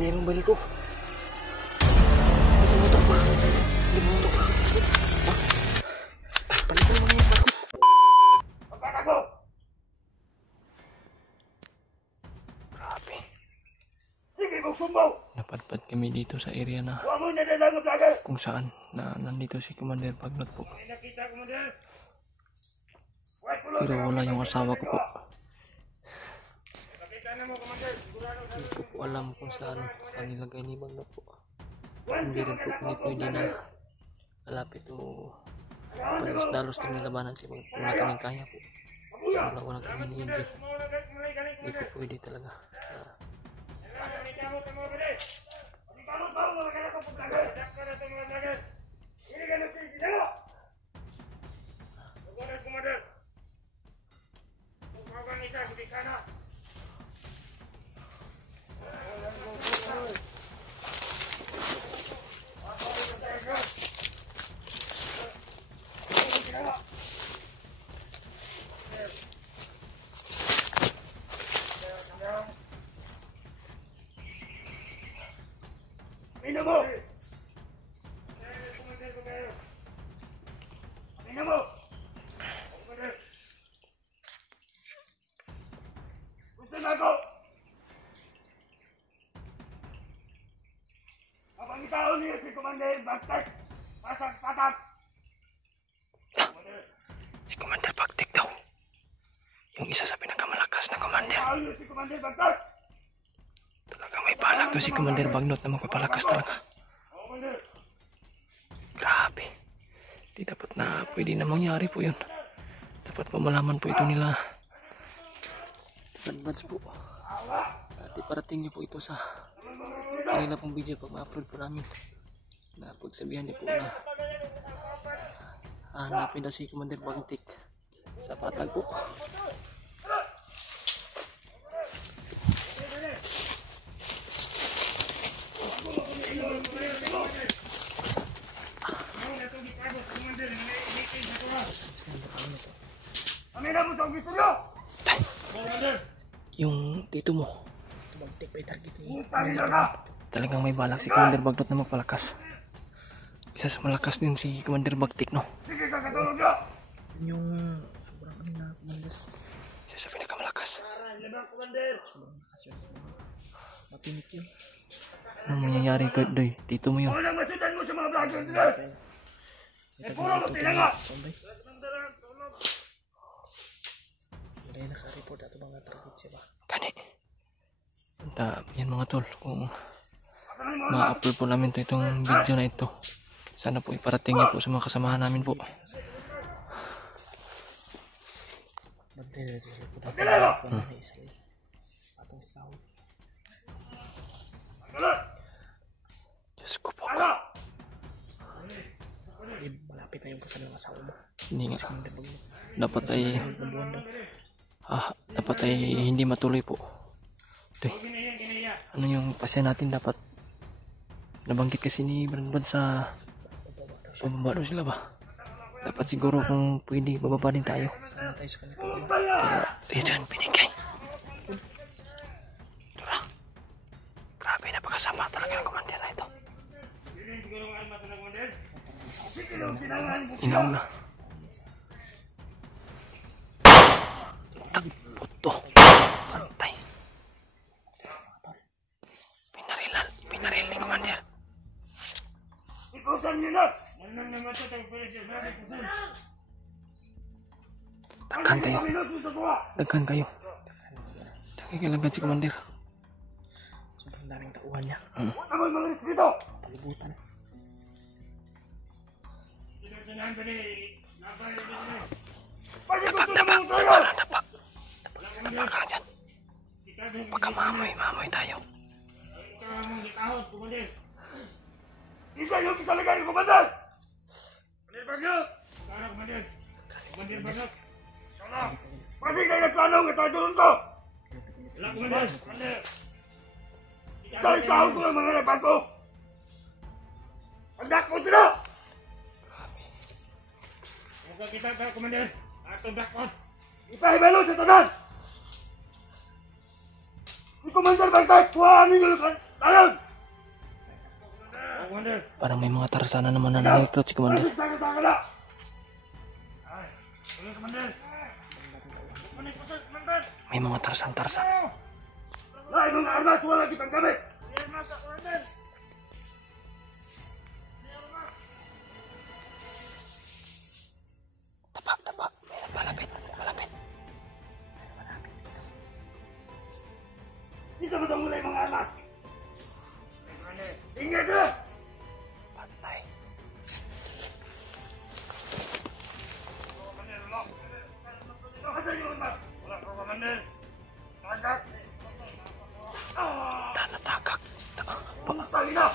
na yung balik ko. Limutok pa. Balik ko naman yung barko. Pagkatago! Grabe. Sige, magsumbaw! Napadpad kami dito sa area na Huwag mo nadalangap lagi! kung saan na nandito si Commander Bagnot po. May nakita ko mo din! Pero wala yung asawa ko po. Nakita na mo, Commander! Sigurado Hindi ko po alam kung saan nilagay ni Bagnot po. Hindi rin po hindi pwede na malapit o dalos kami labanan si Bagnot kung na kaming kaya po. Dalawa na kami ni Indy. Hindi po pwede talaga. Amina mo! Amina mo! Gusto na ako! Habang itaon niya si Commander Bagtek, pasang patak! Si Commander Bagtek daw. Yung isa sa pinakamalakas na commander. Itaon niya si Commander Bagtek! Talagang may balak to si Commander Bagnot na magpapalakas talaga. Grabe. Di dapat na pwede na mangyari po yun. Dapat pamalaman po ito nila. Advance po. At iparating niyo po ito sa kanila pong video pag ma-upload po namin. Na pagsabihan niyo po na hanapin na si Commander Bagtek sa patag po. Amina mo sa gusto niyo! Yung tito mo, Bagtek pa yung target ni Utangin na ka! talagang may balak si Commander Bagnot na magpalakas. Isa sa malakas din si Commander Bagtek, no? Sige ka, katulog niyo! yung sobrang ano na commander. Isa sa pinakamalakas. Sobrang lakas yun. Matinik yun. Anong mangyayari ko, Doy? Tito mo yun. Huwag nang masudan mo sa mga vlogger nila! Eh, puro mo tinanga! Tombay. Wala yung naka-report ato mga target siya ba? Kani. Yan mga tol, kung ma-upload po namin itong video na ito, sana po iparating niyo po sa mga kasamahan namin po. Bantay na ito sila po na isa-isa. Atong tao. Diyos ko po. Malapit na yung kasal ng asawa mo. Hindi nga. Commander Bagnot. Dapat ay hindi matuloy po. Doy, ano yung pasya natin dapat nabanggit kasi ni Brandon sa pababa daw sila ba? Dapat siguro kung pwede bababa din tayo. Sama tayo sa kanya po. Pero ito yun, binigay. Tara. Grabe, napakasama talaga ng commander na ito. Inaw na. Puto. Pantay. Pinaril ni commander. Ikusan niyo na! Daghan kayo. Daghan kayo. Daghan kailangan si commander. Sobrang daming tauhan niya. Amoy mga respeto! Palibutan. Dapa ka dyan. Baka maamoy tayo. Isa yung kisalagan ni Commander! Commander Bagnot! Commander Bagnot! Masig na nagplanong at taduron ko! Isa-isaon ko ng mga laban ko! Andak mo sila! Huwag kita ka, Commander! Atong dakon! Ipahibalo sa tanan! Si Commander Bagtek, kuhaan ninyo Talon! Komander! Parang may mga tarsana naman na nag-recruit si Commander. Saka na! Ay, tuloy, Komander! Kunin ko sa Komander! May mga tarsan-tarsan. Lahat mga armas, wala kitang gamit! May armas sa Komander! Tapak, tapak. Malapit, malapit. Dito mo itong mulay mga armas! Komander! Ingat ka! Patay. Komander, wala! Nakasan yung armas! Wala ko, Komander! Tagak! Tanatagak. Pangin na!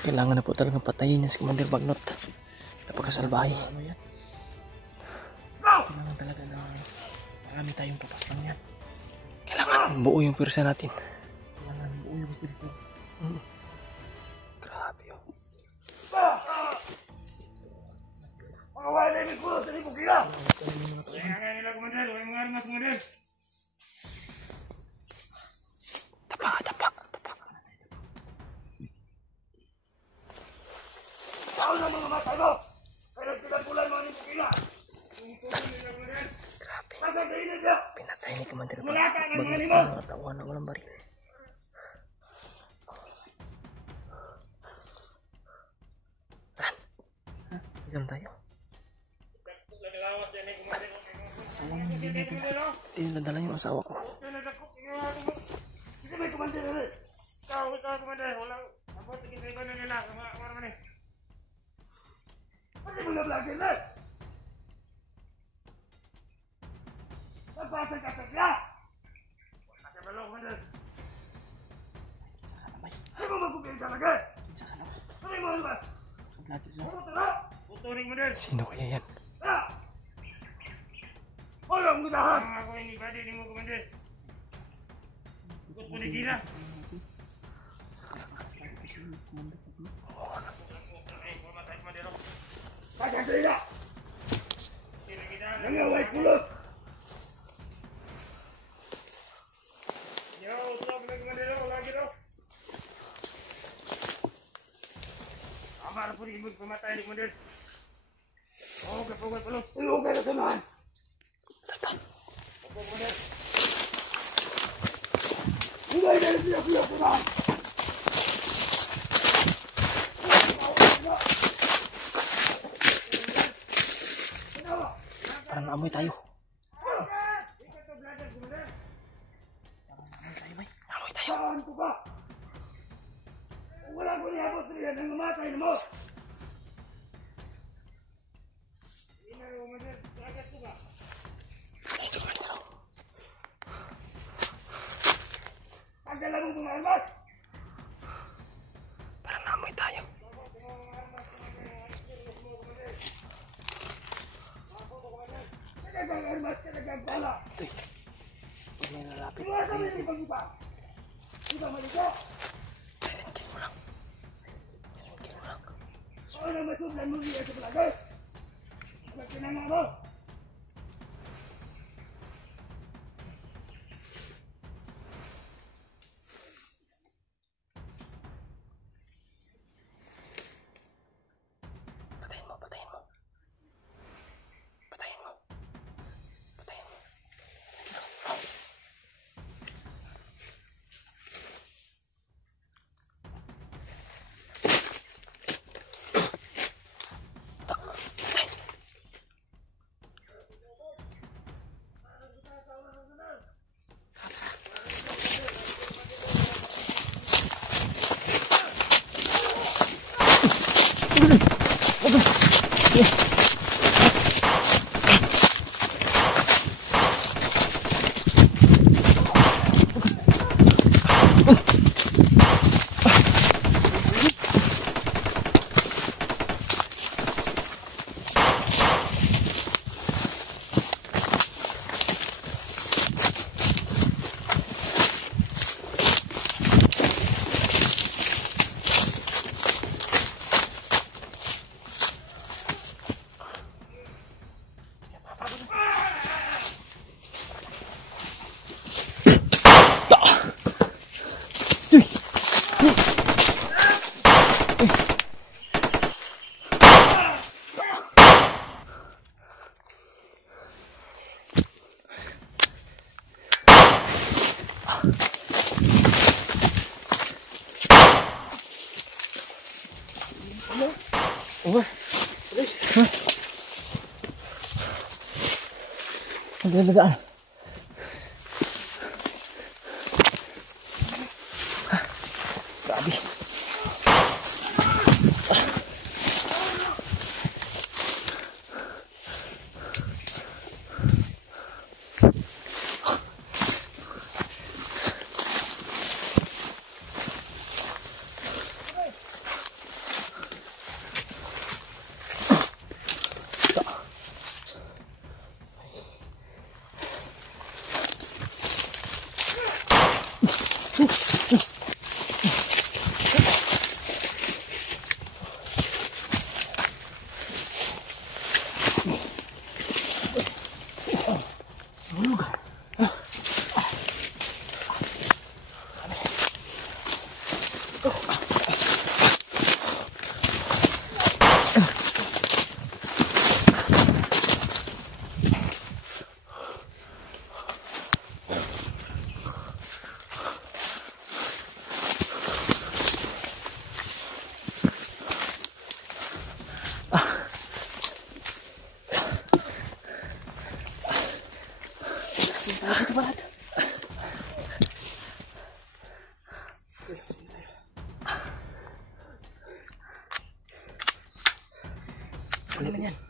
Kailangan na po talagang patayin niya si Commander Bagnot. Napakasalbahay. Ano yan? Kailangan talaga na marami tayong papaslang yan. Kailangan buo yung pwersa natin. Kailangan buo yung spirito. Grabe oh. Mga wala na yung kulo sa libo kila! Kaya may mga tao. Kaya nila, Komander! Huwag mga armas, Komander! Tapak, tapak, tapak. Tao na mga matay mo! Kaya nagsigagulan mo ang libo kila! Yung kulo nila, Komander! Grabe. Nasa kainin niya! Pinatay ni Commander Wala ka ng mga Bagnot limo! ang mga tauhan na walang baril. Ilan tayo? Asawa mo hindi natin. Hindi nila dala yung asawa ko. Sige, may Komander na rin! Ikaw, Komander! Walang... Abot, sige, may iba na nila! Kumara man eh! Pati mo na vlogger na! Nagpasay ka sa kya! Wala ka malo, Komander! Saka na bay. Ay mo magkukil talaga! Saka na. Ay mo ba? Kablato dyan. Puto na! Puto ni Komander! Sino kaya yan? Ah! Walang gudahan! Ang ako yung ibadi ni mo, Komander! Ikot mo ni Gina! Kaya Gina! Nangaway kulos! Yo, stop na Komander! Lagi daw! Amar po rin pumatay ni Komander! Oo, kapagay kulos! Ilugay na samahan! Opo, Komander! Ilugay na siya samahan! Parang naamoy tayo. Naamoy tayo. Saan ko ba? Kung wala ko niabot nila nang mamatay na mo! Hindi na yung Komander! Sagat ko ba? Ito Commander. Pagdala mo mga armas! Parang naamoy tayo. Talagang armas, talagang bala! Ito'y. Huwag may lalapit. Iwala kami ng ibang iba! Iba malito! Silent kill mo lang. Silent kill mo lang. Ako na masublan mo niya sa palagay! Kapag kinanga mo! Patayin mo, patayin mo. Patayin mo. Patayin mo. Uy. Ang dagaan. Grabe.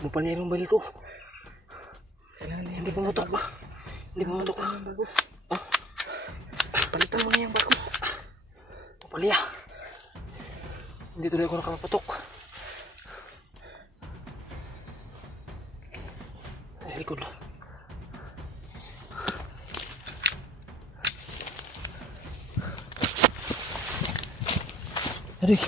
Bupal niya yung baril ko. Hindi pumutok. Hindi pumutok. Oh. Palitan mo na yung baril ko. Bupal niya. Hindi tuloy ako nakapatok. Sa likod. Aduh.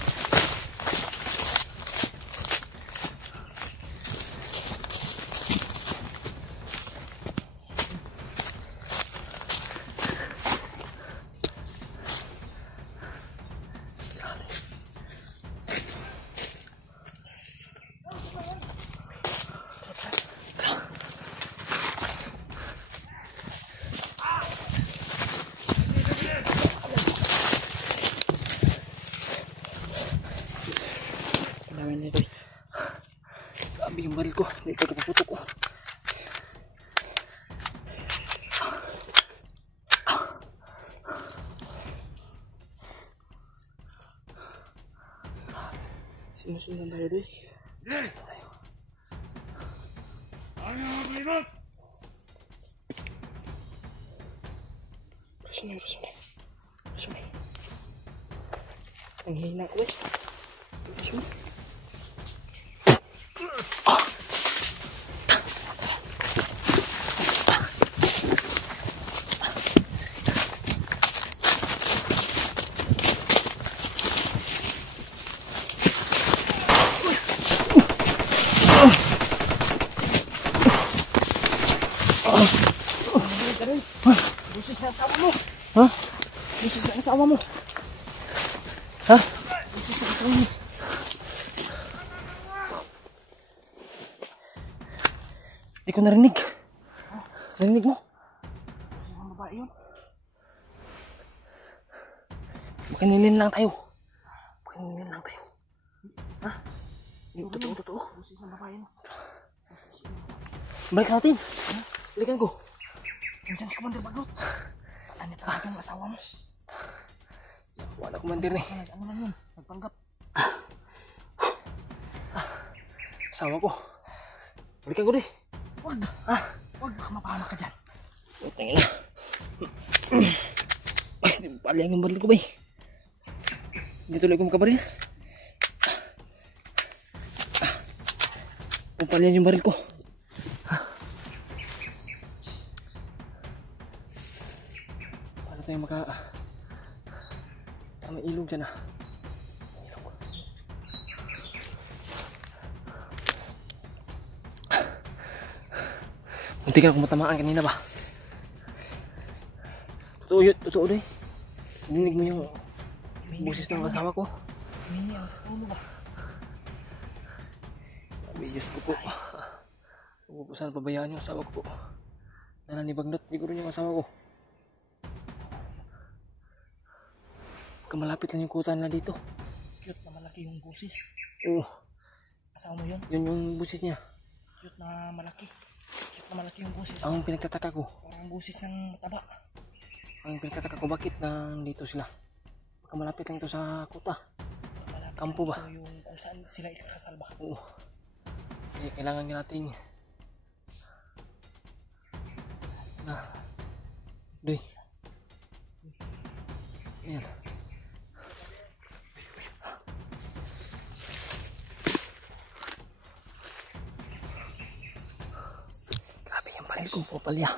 Grabe yung baril ko, hindi ko kapaputok ko. Sinusundan tayo doy. Sinusundan tayo. Rasunay, rasunay. Rasunay. Ang hina ko eh. Rasunay. Busis na asawa mo. Ha? Busis na asawa mo. Ha? Busis na asawa mo. Hindi ko narinig. Narinig mo? Ang babae yun. Makinilin lang tayo. Makinilin lang tayo. Ha? Totoo, totoo. Busis na babae yun. Balik natin. Ha? Balikan ko. Nandiyan si Commander Baglot. Ano talaga ang asawa mo? Wala Commander eh. Ano lang yun? Nagpanggap. Asawa ko. Balikan ko di. Wag. Wag, baka mapahamak ka dyan. Tingin na. Hindi mo palayang yung baril ko ba eh. Hindi tuloy ko makabaril. Pumpalian yung baril ko. Tayo may ilog dyan ah. Ilog. Munti ka na kung matamaan kanina ba? Totoo yun, totoo doy. Dinig mo yung boses ng asawa ko. Hindi ang sa ulo ba? Diyos ko po. Huwag po sana pabayaan yung asawa ko po. Nananibagnat siguro yung asawa ko. Malapit lang yung kutan na dito. Cute na malaki yung busis. Oo. Kasama mo yun? Yun yung busis niya. Cute na malaki. Cute na malaki yung busis. Ang pinagtataka ko. Parang busis ng mataba. Ang pinagtataka ko, bakit nandito sila? Baka malapit lang ito sa kuta. Malapit Kampo ba? ito yung kung saan sila ikakasalba. Oo. Kaya kailangan natin na doy. Ayan. Grabe yung baril ko, Popalya.